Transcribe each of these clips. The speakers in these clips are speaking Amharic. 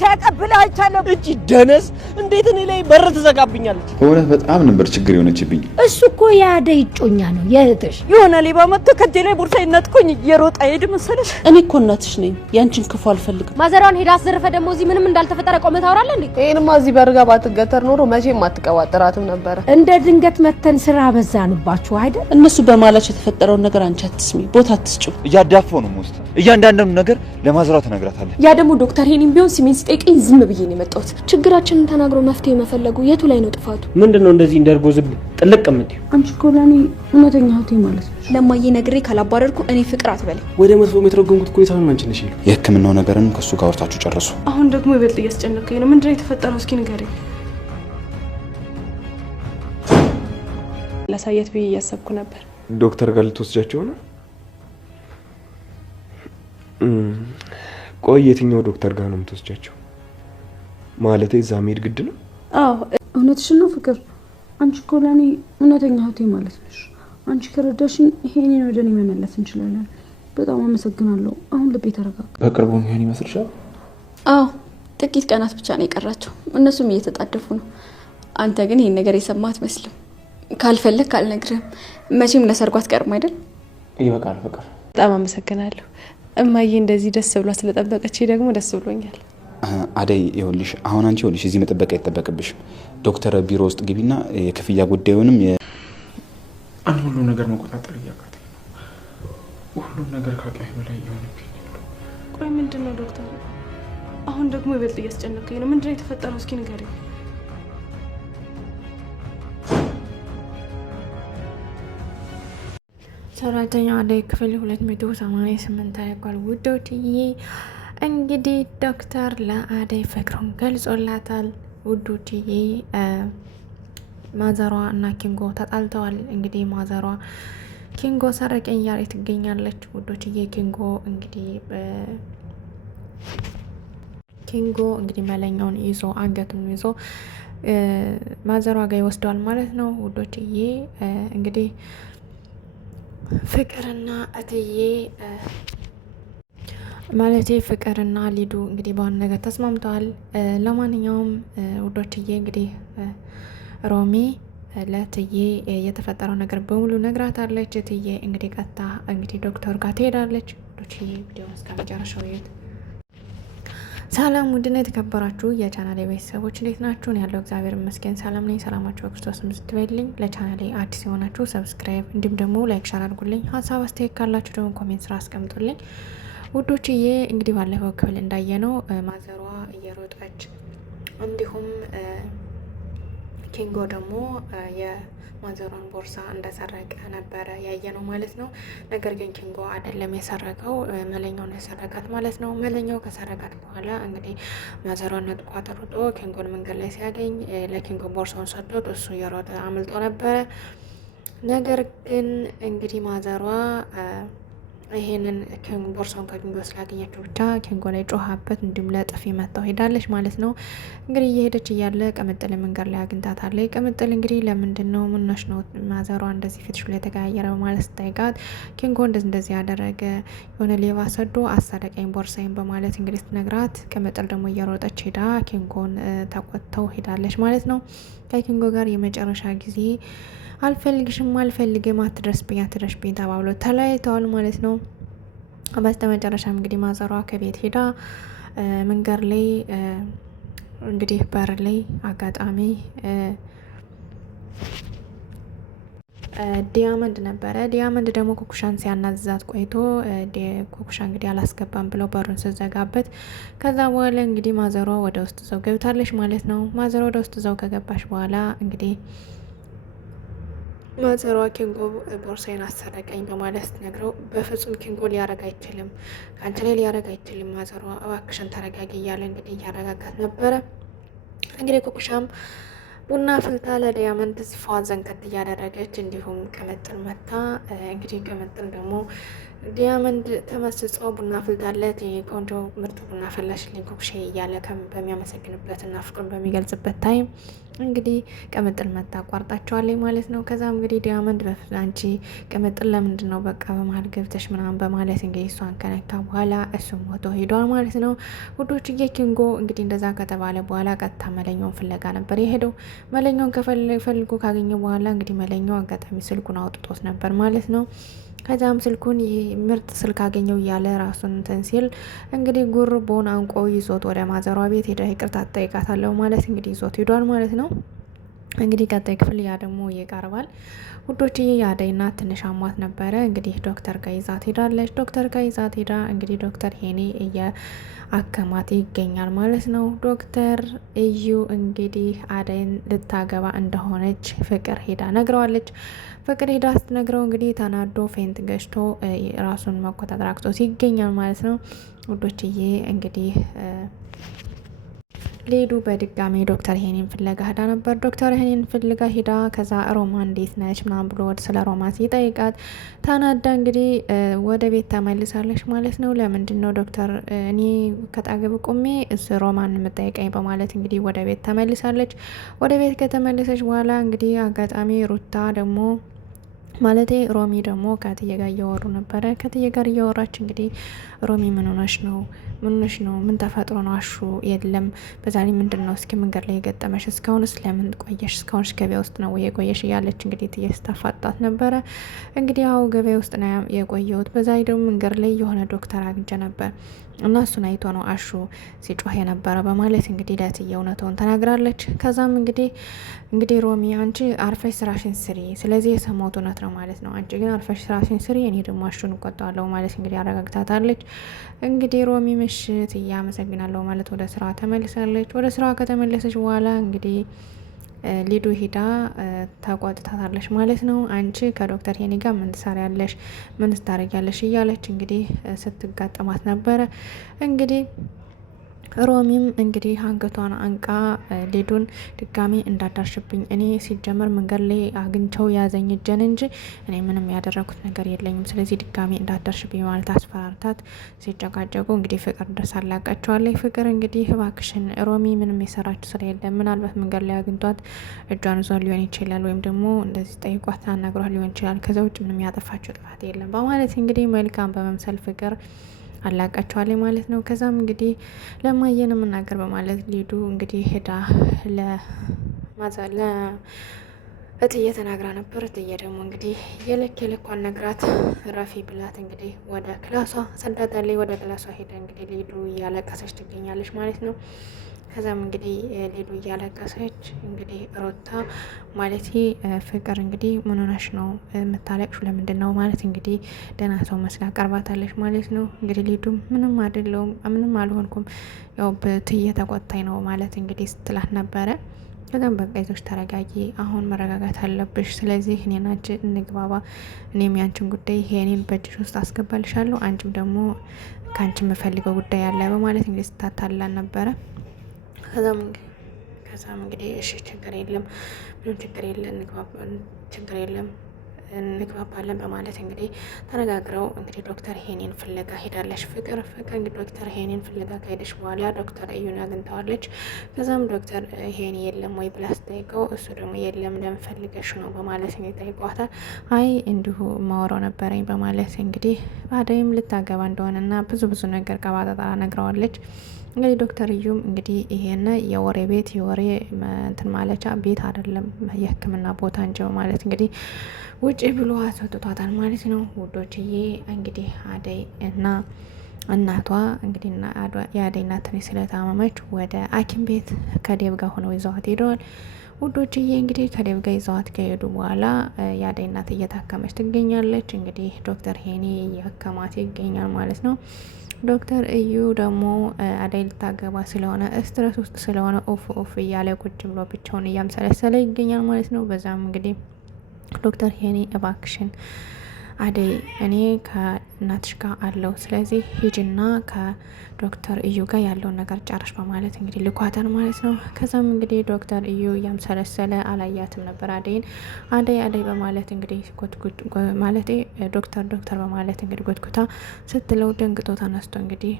ሲያቀብል አይቻለሁ። እቺ ደነስ እንዴት እኔ ላይ በር ትዘጋብኛለች? በእውነት በጣም ነበር ችግር የሆነችብኝ። እሱ እኮ ያደይ ጮኛ ነው የእህትሽ። የሆነ ሌባ መጥቶ ከእጄ ላይ ቦርሳዬን ነጥቆኝ እየሮጠ ሄድ መሰለሽ። እኔ እኮ እናትሽ ነኝ። ያንቺን ክፉ አልፈልግም። ማዘሯን ሄዳ አስዘረፈ ደግሞ እዚህ ምንም እንዳልተፈጠረ ቆመ ታወራለህ እንዴ? ይሄንማ እዚህ በርጋ ባትገተር ኖሮ መቼም አትቀባጥራትም ነበር። እንደ ድንገት መተን ስራ በዛንባችሁ አይደል? እነሱ በማላቸው የተፈጠረውን ነገር አንቺ አትስሚ፣ ቦታ አትስጩ። እያዳፈው ነው ሞስት እያንዳንዱ ነገር ለማዝራው ተነግራታለህ። ያ ደግሞ ዶክተር ሄኒም ቢሆን ሲሜን ሲጠይቀኝ ዝም ብዬ ነው የመጣሁት። ችግራችንን ተናግሮ መፍትሄ መፈለጉ የቱ ላይ ነው ጥፋቱ? ምንድነው እንደዚህ እንደርጎ ዝብ ጥልቅ እምትይው? አንቺ እኮ ለኔ እውነተኛ እህቴ ማለት ነው። ለማዬ ነግሬ ካላባረርኩ እኔ ፍቅር አትበለኝ። ወደ መጥፎ የተረጎምኩት እኮ የሳውን አንቺ ነሽ ይሉ የህክምናው ነገርን ከሱ ጋር ወርታችሁ ጨርሱ። አሁን ደግሞ ይበልጥ እያስጨነቀኝ ነው። ምንድነው የተፈጠረው? እስኪ ንገረኝ። ላሳየት ብዬ እያሰብኩ ነበር። ዶክተር ጋር ልትወስጃቸው ነው? ቆይ የትኛው ዶክተር ጋር ነው የምትወስጃቸው? ማለቴ እዛ መሄድ ግድ ነው? አዎ እውነትሽን ነው ፍቅር። አንቺ እኮ ለኔ እውነተኛ እህቴ ማለት ነሽ። አንቺ ከረዳሽኝ ይሄንን ወደ እኔ መመለስ እንችላለን። በጣም አመሰግናለሁ። አሁን ልቤ ተረጋጋ። በቅርቡ ምን ይመስልሻል? አዎ ጥቂት ቀናት ብቻ ነው የቀራቸው። እነሱም እየተጣደፉ ነው። አንተ ግን ይሄን ነገር የሰማህ አትመስልም። ካልፈለክ ካልነግርህም መቼም ለሰርጓ አትቀርም አይደል? ይበቃል ፍቅር። በጣም አመሰግናለሁ እማዬ። እንደዚህ ደስ ብሏ ስለጠበቀች ደግሞ ደስ ብሎኛል። አደይ ይኸውልሽ፣ አሁን አንቺ ይኸውልሽ እዚህ መጠበቅ አይጠበቅብሽም። ዶክተር ቢሮ ውስጥ ግቢና የክፍያ ጉዳዩንም አንድ ሁሉ ነገር መቆጣጠር እያቃተኝ ነው። ሁሉም ነገር ካቀኝ በላይ የሆነብኝ። ቆይ ምንድነው ዶክተር? አሁን ደግሞ ይበልጥ እያስጨነቀኝ ነው። ምንድነው የተፈጠረው? እስኪ ንገረኝ። ሰራተኛ አደይ ክፍል 288 ታይቋል። ውዶችዬ እንግዲህ ዶክተር ለአደይ ፍቅሩን ገልጾላታል። ውዶችዬ ማዘሯ እና ኪንጎ ተጣልተዋል። እንግዲህ ማዘሯ ኪንጎ ሰረቀኝ እያለች ትገኛለች። ውዶችዬ ኪንጎ እንግዲህ መለኛውን ይዞ አንገቱን ይዞ ማዘሯ ጋር ይወስደዋል ማለት ነው። ውዶችዬ እንግዲህ ፍቅርና እትዬ ማለቴ ፍቅርና ሊዱ እንግዲህ በአንድ ነገር ተስማምተዋል። ለማንኛውም ውዶችዬ እንግዲህ ሮሚ ለእትዬ የተፈጠረው ነገር በሙሉ ነግራታለች። እትዬ እንግዲህ ቀጥታ እንግዲህ ዶክተር ጋር ትሄዳለች። ውዶችዬ ቪዲዮ እስከ መጨረሻው ይዩት። ሰላም ውድና የተከበራችሁ የቻናሌ ቤተሰቦች እንዴት ናችሁ? ያለው እግዚአብሔር ይመስገን ሰላም ነኝ። ሰላማችሁ በክርስቶስ ይብዛልኝ። ለቻናሌ አዲስ የሆናችሁ ሰብስክራይብ እንዲሁም ደግሞ ላይክ ሻር አድርጉልኝ። ሀሳብ አስተያየት ካላችሁ ደግሞ ኮሜንት ስራ አስቀምጡልኝ። ውዶችዬ እንግዲህ ባለፈው ክፍል እንዳየነው ማዘሯ እየሮጠች እንዲሁም ኪንጎ ደግሞ የማዘሯን ቦርሳ እንደሰረቀ ነበረ ያየነው ማለት ነው። ነገር ግን ኪንጎ አይደለም የሰረቀው፣ መለኛው ነው የሰረቃት ማለት ነው። መለኛው ከሰረቃት በኋላ እንግዲህ ማዘሯን ነጥቋት ሮጦ ኪንጎን መንገድ ላይ ሲያገኝ ለኪንጎ ቦርሳውን ሰጥቶት እሱ እየሮጠ አምልጦ ነበረ። ነገር ግን እንግዲህ ማዘሯ ይሄንን ቦርሳውን ከኪንጎ ስላገኘችው ብቻ ኪንጎ ላይ ጮሃበት እንዲሁም ለጥፊ መታው ሄዳለች ማለት ነው። እንግዲህ እየሄደች እያለ ቅምጥል መንገድ ላይ አግኝታታለች። ቅምጥል እንግዲህ ለምንድን ነው ምነሽ ነው ማዘሯ እንደዚህ ፊትሽ ላይ ተቀያየረ ማለት ስታይቃት ኪንጎ እንደዚህ ያደረገ የሆነ ሌባ ሰዶ አሳደቀኝ ቦርሳዬን በማለት እንግዲህ ስትነግራት ቅምጥል ደግሞ እየሮጠች ሄዳ ኪንጎን ተቆጥተው ሄዳለች ማለት ነው። ከኪንጎ ጋር የመጨረሻ ጊዜ አልፈልግም አትድረስብኝ ተባብሎ ተለያይተዋል ማለት ነው። በስተመጨረሻም እንግዲህ ማዘሯ ከቤት ሄዳ መንገድ ላይ እንግዲህ በር ላይ አጋጣሚ ዲያመንድ ነበረ። ዲያመንድ ደግሞ ኩኩሻን ሲያናዝዛት ቆይቶ ኩኩሻ እንግዲህ አላስገባም ብለው በሩን ስዘጋበት ከዛ በኋላ እንግዲህ ማዘሯ ወደ ውስጥ ዘው ገብታለች ማለት ነው። ማዘሯ ወደ ውስጥ ዘው ከገባች በኋላ እንግዲህ ማዘሯ ኪንጎ ቦርሳዬን አሰረቀኝ በማለት ስትነግረው በፍጹም ኪንጎ ሊያረግ አይችልም፣ ከአንቺ ላይ ሊያረግ አይችልም፣ ማዘሯ እባክሽን ተረጋጊ እያለ እንግዲህ እያረጋጋት ነበረ። እንግዲህ ኩኩሻም ቡና ፍልታ ለዲያመንድ ፏ ዘንከት እያደረገች እንዲሁም ቅምጥል መታ እንግዲህ ቅምጥል ደግሞ ዲያመንድ ተመስጾ ቡና ፍልታለት ቆንጆ ምርጥ ቡና ፈላሽልኝ ኩክሼ እያለ በሚያመሰግንበትና ፍቅሩን በሚገልጽበት ታይም እንግዲህ ቅምጥል መታ አቋርጣቸዋለች ማለት ነው። ከዛም እንግዲህ ዲያመንድ አንቺ ቅምጥል ለምንድን ነው በቃ በመሀል ገብተሽ ምናምን በማለት እንግዲህ እሷን ከነካ በኋላ እሱም ሞቶ ሄዷል ማለት ነው። ውዶችዬ ኪንጎ እንግዲህ እንደዛ ከተባለ በኋላ ቀጥታ መለኛውን ፍለጋ ነበር የሄደው። መለኛውን ፈልጎ ካገኘ በኋላ እንግዲህ መለኛው አጋጣሚ ስልኩን አውጥቶት ነበር ማለት ነው። ከዛም ስልኩን ይሄ ምርጥ ስልክ አገኘው እያለ ራሱን እንትን ሲል እንግዲህ ጉርቦን አንቆ ይዞት ወደ ማዘሯ ቤት ሄደ። ይቅርታ ትጠይቃታለሁ ማለት እንግዲህ ይዞት ሄዷል ማለት ነው። እንግዲህ ቀጣይ ክፍል ያ ደግሞ ይቀርባል ውዶችዬ። የአደይ እናት ትንሽ አሟት ነበረ። እንግዲህ ዶክተር ጋር ይዛት ሄዳለች። ዶክተር ጋር ይዛት ሄዳ እንግዲህ ዶክተር ሄኔ አከማት ይገኛል ማለት ነው። ዶክተር እዩ እንግዲህ አደይን ልታገባ እንደሆነች ፍቅር ሄዳ ነግረዋለች። ፍቅር ሄዳ ስትነግረው እንግዲህ ተናዶ ፌንት ገጭቶ ራሱን መቆጣጠር አቅቶት ይገኛል ማለት ነው ውዶችዬ። እንግዲህ ሌዱ በድጋሚ ዶክተር ሄኔን ፍለጋ ሄዳ ነበር። ዶክተር ሄኔን ፍለጋ ሄዳ ከዛ ሮማ እንዴት ነች ምናምን ብሎ ስለ ሮማ ሲጠይቃት ታናዳ እንግዲህ ወደ ቤት ተመልሳለች ማለት ነው። ለምንድን ነው ዶክተር እኔ ከጣገብ ቁሜ ሮማን የምጠይቀኝ በማለት እንግዲህ ወደ ቤት ተመልሳለች። ወደ ቤት ከተመለሰች በኋላ እንግዲህ አጋጣሚ ሩታ ደግሞ ማለቴ ሮሚ ደግሞ ከትዬ ጋር እያወሩ ነበረ። ከትዬ ጋር እያወራች እንግዲህ ሮሚ ምን ሆነሽ ነው? ምን ተፈጥሮ ነው? አሹ የለም። በዛ ላይ ምንድን ነው እስኪ መንገድ ላይ የገጠመሽ? እስካሁንስ ለምን ቆየሽ? እስካሁንሽ ገበያ ውስጥ ነው የቆየሽ? እያለች እንግዲህ ትዬ ስታፋጣት ነበረ። እንግዲህ ያው ገበያ ውስጥ ነው የቆየሁት። በዛ ላይ ደግሞ መንገድ ላይ የሆነ ዶክተር አግኝቼ ነበር እና እሱን አይቶ ነው አሹ ሲጮህ የነበረ በማለት እንግዲህ ለትዬ እውነቱን ተናግራለች። ከዛም እንግዲህ ሮሚ አንቺ አርፈሽ ስራሽን ስሪ፣ ስለዚህ የሰማሁት እውነት ነው ማለት ነው። አንቺ ግን አርፈሽ ስራሽን ስሪ፣ እኔ ደግሞ አሹን እቆጣዋለሁ ማለት እንግዲህ አረጋግታታለች። እንግዲህ ሮሚ ምሽት እያመሰግናለሁ ማለት ወደ ስራ ተመልሳለች። ወደ ስራ ከተመለሰች በኋላ እንግዲህ ሊዱ ሂዳ ተቆጥታታለች ማለት ነው። አንቺ ከዶክተር ሄኒ ጋር ምን ትሰሪያለሽ? ምን ታደርጊያለሽ? እያለች እንግዲህ ስትጋጠማት ነበረ። እንግዲህ ሮሚም እንግዲህ አንገቷን አንቃ ሊዱን ድጋሚ እንዳዳርሽብኝ፣ እኔ ሲጀመር መንገድ ላይ አግኝቸው ያዘኝ እጀን እንጂ እኔ ምንም ያደረኩት ነገር የለኝም፣ ስለዚህ ድጋሚ እንዳዳርሽብኝ ማለት አስፈራርታት ሲጨቃጨቁ እንግዲህ ፍቅር ድረስ አላቃቸዋለች። ፍቅር እንግዲህ እባክሽን ሮሚ ምንም የሰራችው ስራ የለም፣ ምናልባት መንገድ ላይ አግኝቷት እጇን ይዟ ሊሆን ይችላል፣ ወይም ደግሞ እንደዚህ ጠይቋት አናግሯት ሊሆን ይችላል፣ ከዛ ውጭ ምንም ያጠፋችው ጥፋት የለም በማለት እንግዲህ መልካም በመምሰል ፍቅር አላቃቸዋለች ማለት ነው። ከዛም እንግዲህ ለማየን የምናገር በማለት ሊዱ እንግዲህ ሄዳ እትዬ ተናግራ ነበር። እትዬ ደግሞ እንግዲህ የልኳን ነግራት ረፊ ብላት እንግዲህ ወደ ክላሷ ሰዳታለች። ወደ ክላሷ ሄዳ እንግዲህ ሊዱ እያለቀሰች ትገኛለች ማለት ነው። ከዛም እንግዲህ ሊዱ እያለቀሰች እንግዲህ ሮታ ማለት ፍቅር እንግዲህ ምን ሆነሽ ነው የምታለቅሹ? ለምንድን ነው ማለት እንግዲህ ደህና ሰው መስላ ቀርባታለች ማለት ነው። እንግዲህ ሊዱ ምንም አይደለሁም፣ ምንም አልሆንኩም፣ ያው በትዬ ተቆጣኝ ነው ማለት እንግዲህ ስትላት ነበረ። ከዛም በቃ ይዞሽ ተረጋጊ፣ አሁን መረጋጋት አለብሽ፣ ስለዚህ እኔና አንቺ እንግባባ፣ እኔም ያንቺን ጉዳይ ይሄኔን በእጅሽ ውስጥ አስገባልሻለሁ፣ አንቺም ደግሞ ከአንቺ የምፈልገው ጉዳይ አለ በማለት እንግዲህ ስታታላን ነበረ። ከዛም እንግዲህ እሺ ችግር የለም፣ ምንም ችግር የለም እንግባባለን በማለት እንግዲህ ተነጋግረው እንግዲህ ዶክተር ሄኔን ፍለጋ ሄዳለች። ፍቅር እንግዲህ ዶክተር ሄኔን ፍለጋ ከሄደች በኋላ ዶክተር እዩን አግኝተዋለች። ከዛም ዶክተር ሄኔ የለም ወይ ብላ ስጠይቀው እሱ ደግሞ የለም ለምን ፈልገሽ ነው በማለት እንግዲህ ጠይቋታል። አይ እንዲሁ ማወራው ነበረኝ በማለት እንግዲህ አደይም ልታገባ እንደሆነና ብዙ ነገር ቀባጣጣ ነግረዋለች። እንግዲህ ዶክተር እዩም እንግዲህ ይሄን የወሬ ቤት የወሬ እንትን ማለቻ ቤት አይደለም የሕክምና ቦታ እንጂ ማለት እንግዲህ ውጪ ብሎ አስወጥቷታል ማለት ነው ውዶችዬ። እንግዲህ አደይ እና እናቷ እንግዲህ የአደይ እናት ስለታመመች ወደ ሐኪም ቤት ከዴብ ጋር ሆነው ይዘዋት ሄደዋል ውዶችዬ። እንግዲህ ከዴብ ጋር ይዘዋት ከሄዱ በኋላ የአደይ እናት እየታከመች ትገኛለች። እንግዲህ ዶክተር ሄኒ እያከማት ይገኛል ማለት ነው። ዶክተር እዩ ደግሞ አደይ ልታገባ ስለሆነ ስትረስ ውስጥ ስለሆነ ኦፍ እያለ ቁጭ ብሎ ብቻውን እያምሰለሰለ ይገኛል ማለት ነው። በዛም እንግዲህ ዶክተር ሄኒ እባክሽን አደይ እኔ ከእናትሽ ጋር አለው፣ ስለዚህ ሂጅና ከዶክተር እዩ ጋር ያለውን ነገር ጨርሽ በማለት እንግዲህ ልኳታን ማለት ነው። ከዛም እንግዲህ ዶክተር እዩ እያምሰለሰለ አላያትም ነበር አደይን። አደይ በማለት እንግዲህ ማለት ዶክተር በማለት እንግዲህ ጎትኩታ ስትለው ደንግጦ ተነስቶ እንግዲህ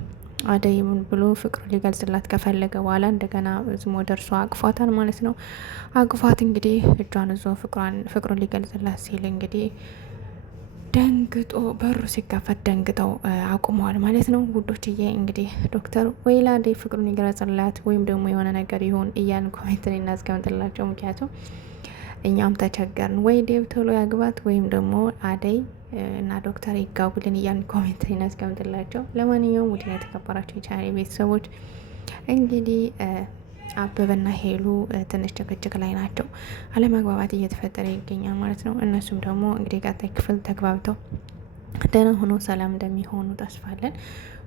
አደይምን ብሎ ፍቅሩ ሊገልጽላት ከፈለገ በኋላ እንደገና ዝሞ ደርሶ አቅፏታል ማለት ነው። አቅፏት እንግዲህ እጇን ይዞ ፍቅሩን ሊገልጽላት ሲል እንግዲህ ደንግጦ በሩ ሲከፈት ደንግጠው አቁመዋል ማለት ነው። ውዶችዬ እንግዲህ ዶክተር ወይ ለአደይ ፍቅሩን ይገልጽላት ወይም ደግሞ የሆነ ነገር ይሆን እያን ኮሜንት ላይ እናስቀምጥላቸው። ምክንያቱም እኛም ተቸገርን፣ ወይ ዴብ ቶሎ ያግባት ወይም ደግሞ አደይ እና ዶክተር ይጋቡልን እያን ኮሜንት ላይ እናስቀምጥላቸው። ለማንኛውም ውድና የተከበራቸው የቻናሌ ቤተሰቦች እንግዲህ አበበና ሄሉ ትንሽ ጭቅጭቅ ላይ ናቸው። አለመግባባት እየተፈጠረ ይገኛል ማለት ነው። እነሱም ደግሞ እንግዲህ ቀጣይ ክፍል ተግባብተው ደህና ሆኖ ሰላም እንደሚሆኑ ተስፋለን።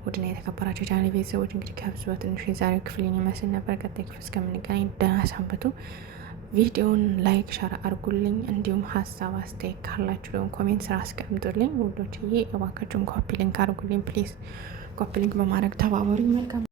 ውድና የተከበራቸው የቻናሌ ቤተሰቦች እንግዲህ ከብዙ በትንሹ የዛሬው ክፍልን ይመስል ነበር። ቀጣይ ክፍል እስከምንገናኝ ደህና ሰንብቱ። ቪዲዮውን ላይክ ሸር አርጉልኝ። እንዲሁም ሀሳብ አስተያየት ካላችሁ ደግሞ ኮሜንት ስራ አስቀምጡልኝ። ውዶችዬ እባካችሁን ኮፒ ሊንክ አርጉልኝ ፕሊዝ። ኮፒ ሊንክ በማድረግ ተባበሩኝ። መልካም